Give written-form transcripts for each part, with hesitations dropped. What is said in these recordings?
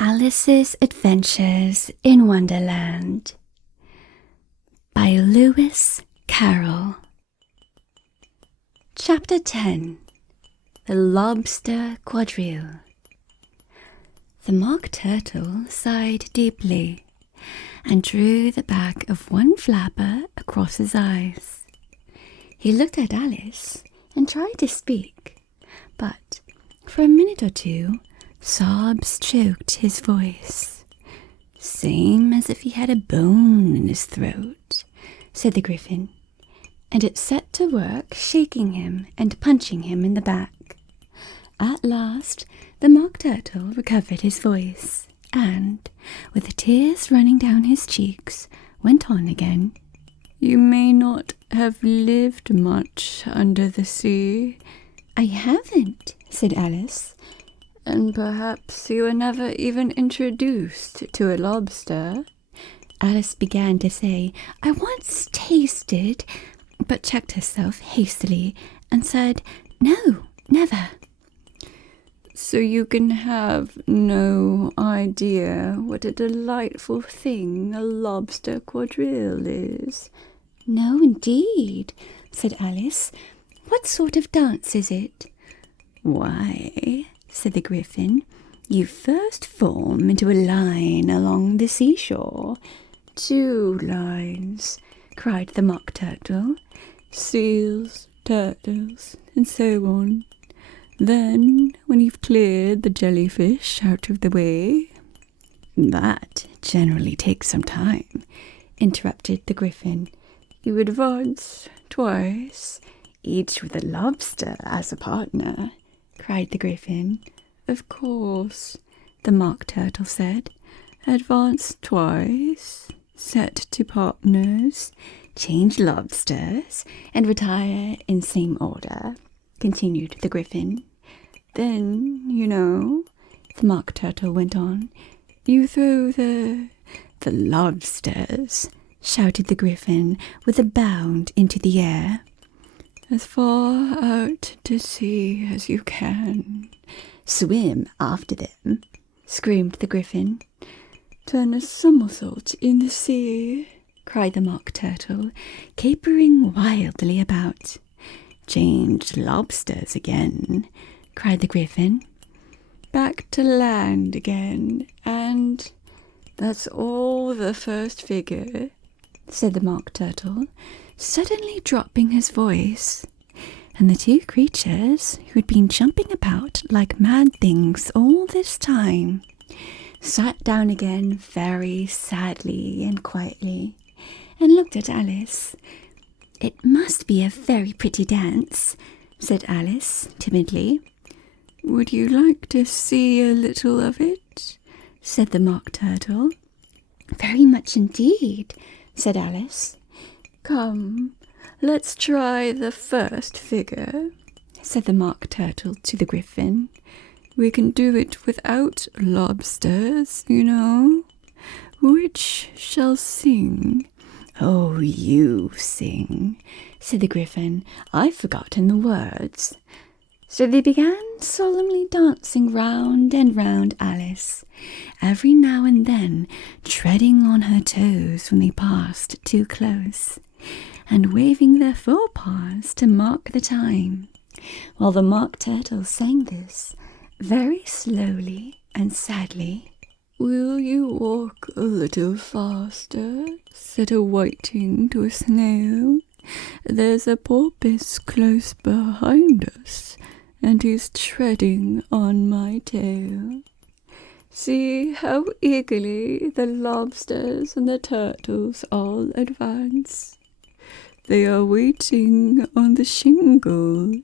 Alice's Adventures in Wonderland by Lewis Carroll. Chapter 10. The Lobster Quadrille. The Mock Turtle sighed deeply and drew the back of one flapper across his eyes. He looked at Alice and tried to speak, but for a minute or two sobs choked his voice. "Same as if he had a bone in his throat," said the Griffin, and it set to work shaking him and punching him in the back. At last the Mock Turtle recovered his voice, and, with the tears running down his cheeks, went on again. "You may not have lived much under the sea." "I haven't," said Alice. "And perhaps you were never even introduced to a lobster." Alice began to say, "I once tasted," but checked herself hastily and said, "No, never." "So you can have no idea what a delightful thing a lobster quadrille is?" "No, indeed," said Alice. "What sort of dance is it?" "Why," said the Griffin, "you first form into a line along the seashore." "Two lines," cried the Mock Turtle. "Seals, turtles, and so on. Then, when you've cleared the jellyfish out of the way—" "That generally takes some time," interrupted the Griffin. "You advance twice, each with a lobster as a partner," cried the Griffin. "Of course," the Mock Turtle said. "Advance twice, set to partners, change lobsters, and retire in same order," continued the Griffin. "Then, you know," the Mock Turtle went on, "you throw the lobsters," shouted the Griffin with a bound into the air, "as far out to sea as you can." "Swim after them," screamed the Griffin. "Turn a somersault in the sea," cried the Mock Turtle, capering wildly about. "Change lobsters again," cried the Griffin. "Back to land again, and—" "That's all the first figure," said the Mock Turtle, suddenly dropping his voice, and the two creatures, who had been jumping about like mad things all this time, sat down again very sadly and quietly, and looked at Alice. "It must be a very pretty dance," said Alice timidly. "Would you like to see a little of it?" said the Mock Turtle. "Very much indeed," said Alice. "Come, let's try the first figure," said the Mock Turtle to the Griffin. "We can do it without lobsters, you know. Which shall sing?" "Oh, you sing," said the Griffin. "I've forgotten the words." So they began solemnly dancing round and round Alice, every now and then treading on her toes when they passed too close, and waving their forepaws to mark the time, while the Mock Turtle sang this very slowly and sadly. "Will you walk a little faster?" said a whiting to a snail. "There's a porpoise close behind us, and he's treading on my tail. See how eagerly the lobsters and the turtles all advance. They are waiting on the shingle.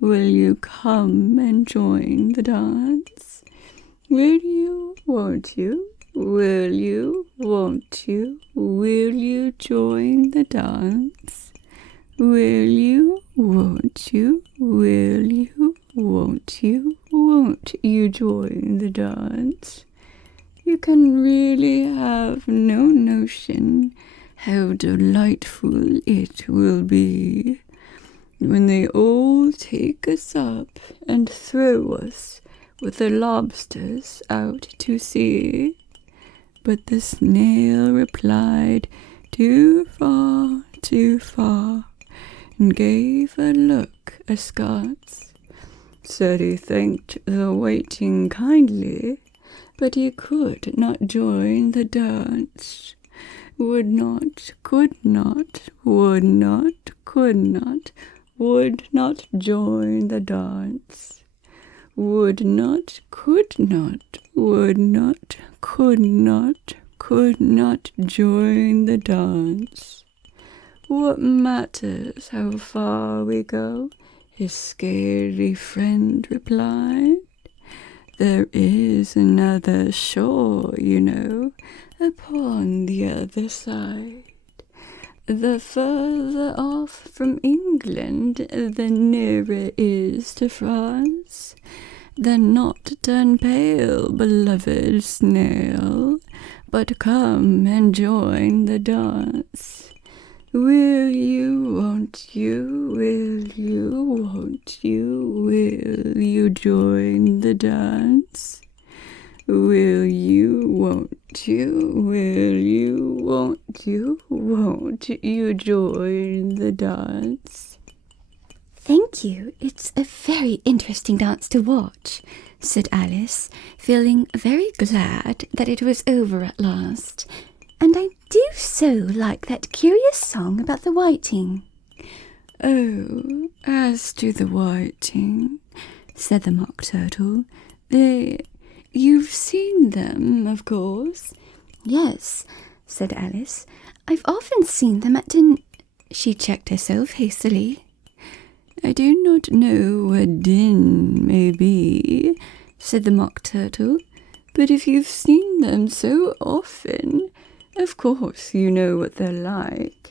Will you come and join the dance? Will you, won't you? Will you, won't you? Will you join the dance? Will you, won't you? Will you, won't you? Won't you join the dance? You can really have no notion how delightful it will be when they all take us up and throw us with the lobsters out to sea. But the snail replied, too far, and gave a look askance. Said he thanked the waiting kindly, but he could not join the dance. Would not, could not, would not, could not, would not join the dance. Would not, could not, would not, could not join the dance. What matters how far we go? His scaly friend replied. There is another shore, you know, upon the other side. The further off from England, the nearer is to France. Then not turn pale, beloved snail, but come and join the dance. Will you, won't you, will you, won't you, will you join the dance? Will you, won't you, will you, won't you join the dance? Thank you. It's a very interesting dance to watch, said Alice, feeling very glad that it was over at last. And I do so like that curious song about the whiting. Oh, as to the whiting, said the Mock Turtle, you've seen them, of course. Yes, said Alice. I've often seen them at She checked herself hastily. I do not know what din may be, said the Mock Turtle, but if you've seen them so often, of course you know what they're like.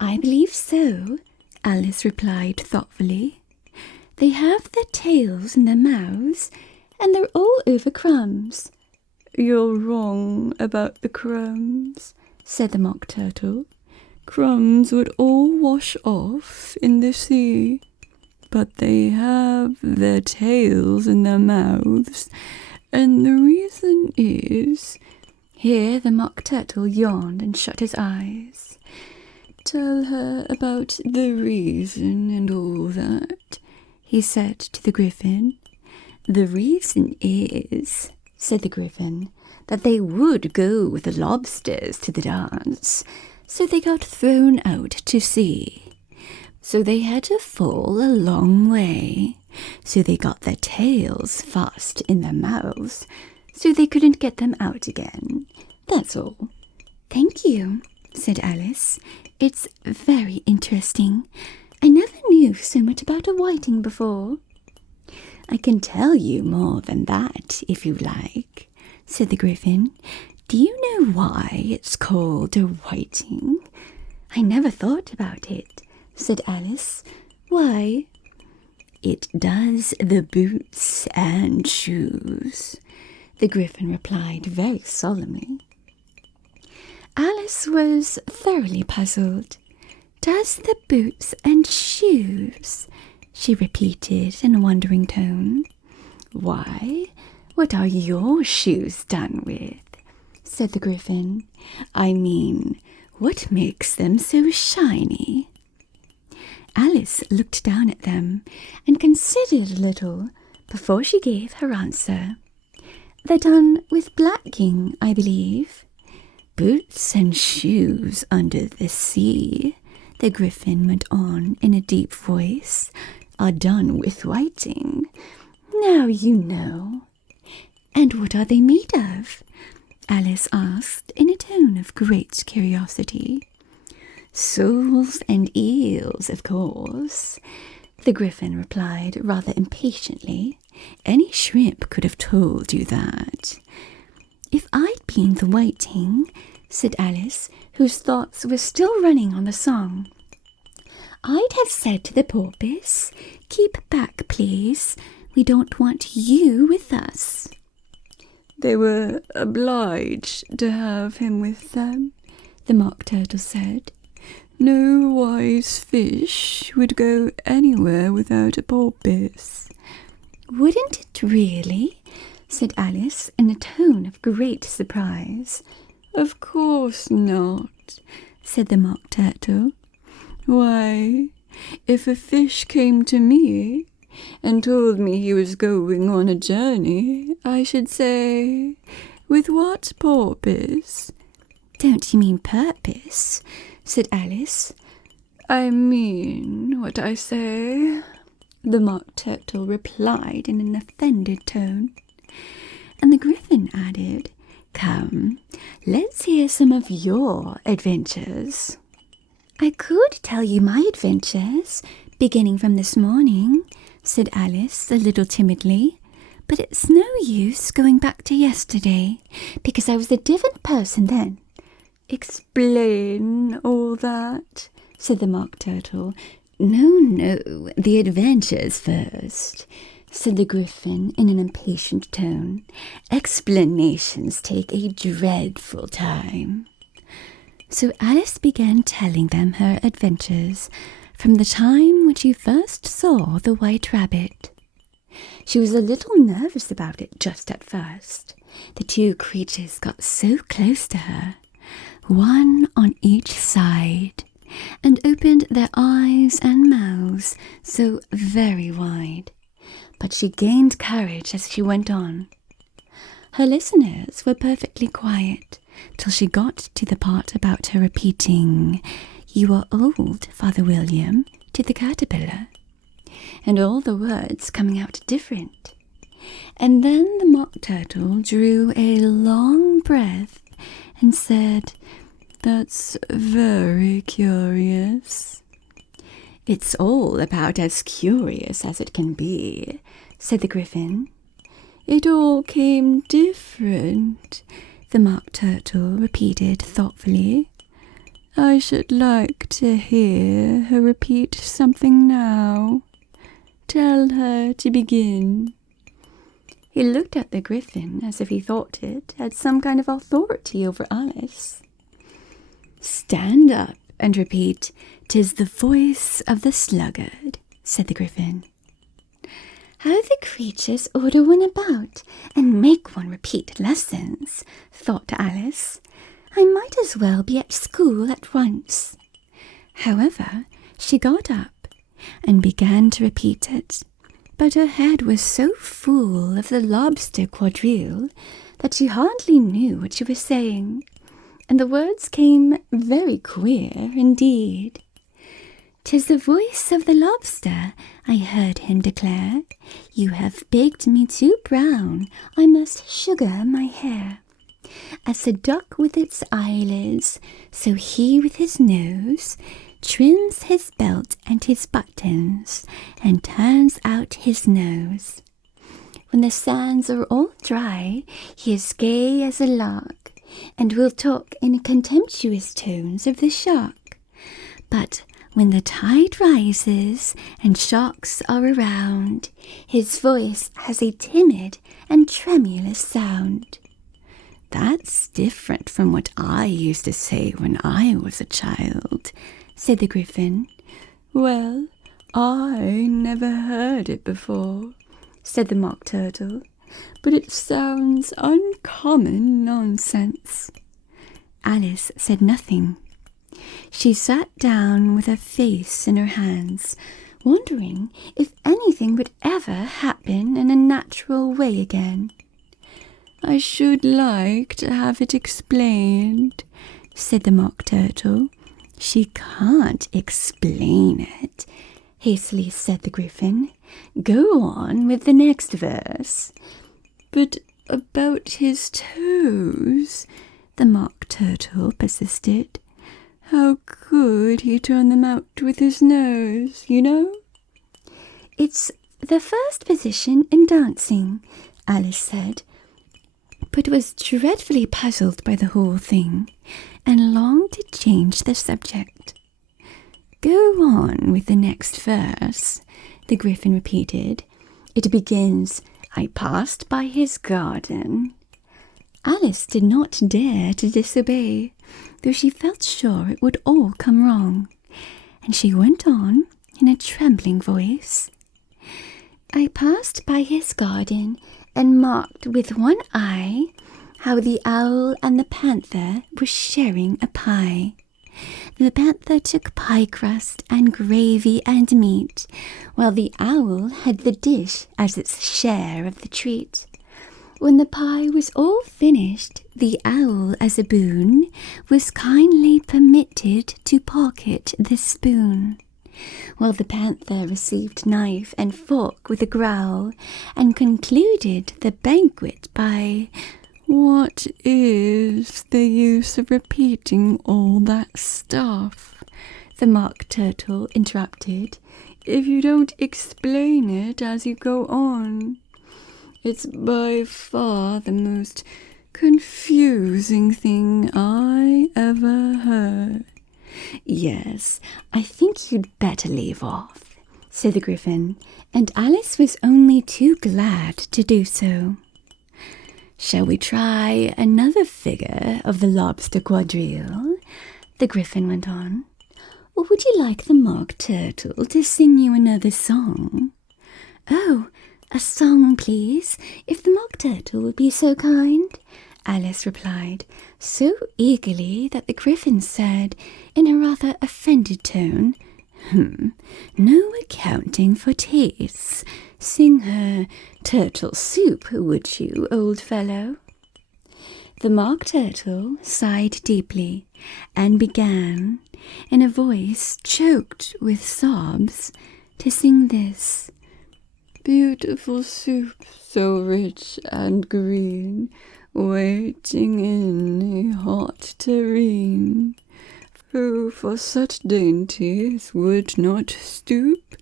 I believe so, Alice replied thoughtfully. They have their tails in their mouths, and they're all over crumbs. You're wrong about the crumbs, said the Mock Turtle. Crumbs would all wash off in the sea, but they have their tails in their mouths, and the reason is... Here the Mock Turtle yawned and shut his eyes. Tell her about the reason and all that, he said to the Griffin. The reason is, said the Griffin, that they would go with the lobsters to the dance, so they got thrown out to sea. So they had to fall a long way, so they got their tails fast in their mouths, so they couldn't get them out again. That's all. Thank you, said Alice. It's very interesting. I never knew so much about a whiting before. I can tell you more than that, if you like, said the Griffin. Do you know why it's called a whiting? I never thought about it, said Alice. Why? It does the boots and shoes, the Griffin replied very solemnly. Alice was thoroughly puzzled. Does the boots and shoes? She repeated in a wondering tone. Why, what are your shoes done with? Said the Griffin. I mean, what makes them so shiny? Alice looked down at them and considered a little before she gave her answer. They're done with blacking, I believe. Boots and shoes under the sea, the Griffin went on in a deep voice, are done with whiting. Now you know. And what are they made of? Alice asked in a tone of great curiosity. Soles and eels, of course, the Griffin replied rather impatiently. Any shrimp could have told you that. If I'd been the whiting, said Alice, whose thoughts were still running on the song, I'd have said to the porpoise, keep back, please. We don't want you with us. They were obliged to have him with them, the Mock Turtle said. No wise fish would go anywhere without a porpoise. Wouldn't it really? Said Alice in a tone of great surprise. Of course not, said the Mock Turtle. Why, if a fish came to me and told me he was going on a journey, I should say, with what purpose? Don't you mean purpose? Said Alice. I mean what I say, the Mock Turtle replied in an offended tone. And the Gryphon added, Come, let's hear some of your adventures. I could tell you my adventures, beginning from this morning, said Alice a little timidly, but it's no use going back to yesterday, because I was a different person then. Explain all that, said the Mock Turtle. No, the adventures first, said the Gryphon in an impatient tone. Explanations take a dreadful time. So Alice began telling them her adventures from the time when she first saw the White Rabbit. She was a little nervous about it just at first. The two creatures got so close to her, one on each side, and opened their eyes and mouths so very wide. But she gained courage as she went on. Her listeners were perfectly quiet till she got to the part about her repeating, You are old, Father William, to the caterpillar, and all the words coming out different. And then the Mock Turtle drew a long breath and said, That's very curious. It's all about as curious as it can be, said the Gryphon. It all came different, the Mock Turtle repeated thoughtfully. I should like to hear her repeat something now. Tell her to begin. He looked at the Gryphon as if he thought it had some kind of authority over Alice. Stand up and repeat, "'Tis the voice of the sluggard," said the Gryphon. How the creatures order one about and make one repeat lessons, thought Alice. I might as well be at school at once. However, she got up and began to repeat it, but her head was so full of the Lobster Quadrille that she hardly knew what she was saying, and the words came very queer indeed. "'Tis the voice of the lobster," I heard him declare. "You have baked me too brown, I must sugar my hair. As the duck with its eyelids, so he with his nose trims his belt and his buttons, and turns out his nose. When the sands are all dry, he is gay as a lark, and will talk in contemptuous tones of the shark. But when the tide rises and sharks are around, his voice has a timid and tremulous sound." "That's different from what I used to say when I was a child," said the Gryphon. "Well, I never heard it before," said the Mock Turtle, "but it sounds uncommon nonsense." Alice said nothing. She sat down with her face in her hands, wondering if anything would ever happen in a natural way again. "I should like to have it explained," said the Mock Turtle. "She can't explain it," hastily said the Gryphon. "Go on with the next verse." "But about his toes," the Mock Turtle persisted. "How could he turn them out with his nose, you know?" "It's the first position in dancing," Alice said, but was dreadfully puzzled by the whole thing, and longed to change the subject. "Go on with the next verse," the Gryphon repeated. "It begins, 'I passed by his garden.'" Alice did not dare to disobey, though she felt sure it would all come wrong, and she went on in a trembling voice. I passed by his garden and marked with one eye how the owl and the panther were sharing a pie. The panther took pie crust and gravy and meat, while the owl had the dish as its share of the treat. When the pie was all finished, the owl, as a boon, was kindly permitted to pocket the spoon, while the panther received knife and fork with a growl, and concluded the banquet by, "What is the use of repeating all that stuff?" the Mock Turtle interrupted, "if you don't explain it as you go on. It's by far the most confusing thing I ever heard." "Yes, I think you'd better leave off," said the Gryphon, and Alice was only too glad to do so. "Shall we try another figure of the Lobster Quadrille?" the Gryphon went on. "Or would you like the Mock Turtle to sing you another song?" "Oh, a song, please, if the Mock Turtle would be so kind," Alice replied, so eagerly that the Gryphon said, in a rather offended tone, "No accounting for tastes. Sing her turtle soup, would you, old fellow?" The Mock Turtle sighed deeply and began, in a voice choked with sobs, to sing this: "Beautiful soup, so rich and green, waiting in a hot tureen. Who for such dainties would not stoop?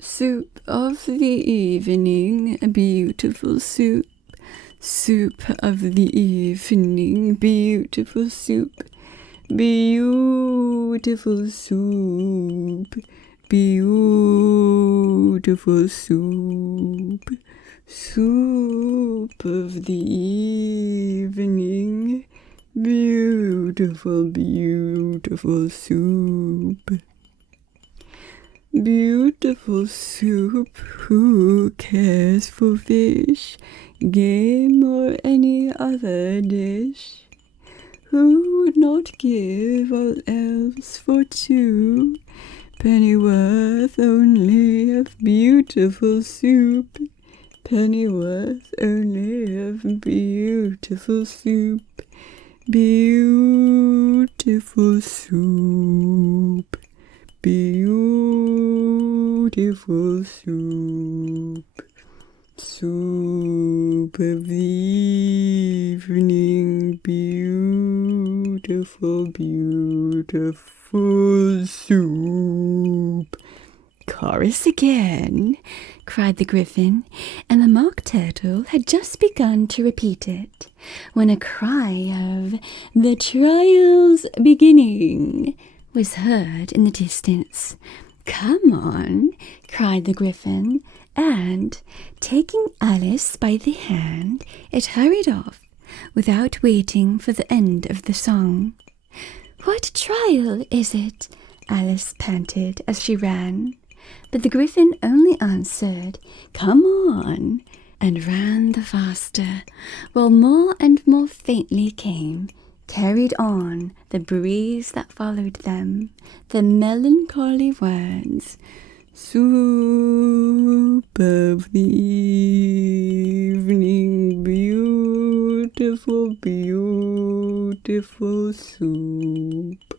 Soup of the evening, beautiful soup. Soup of the evening, beautiful soup. Beautiful soup. Beautiful soup. Soup of the evening. Beautiful, beautiful soup. Beautiful soup, who cares for fish, game, or any other dish? Who would not give all else for two? Pennyworth only of beautiful soup. Pennyworth only of beautiful soup. Beautiful soup. Beautiful soup. Soup of the evening. Beautiful, beautiful soup." "Chorus again," cried the Gryphon, and the Mock Turtle had just begun to repeat it, when a cry of "The trial's beginning" was heard in the distance. "Come on," cried the Gryphon, and, taking Alice by the hand, it hurried off, without waiting for the end of the song. "What trial is it?" Alice panted as she ran. But the Gryphon only answered, "Come on," and ran the faster, while more and more faintly came, carried on the breeze that followed them, the melancholy words, "Soup of the evening, beautiful, beautiful soup."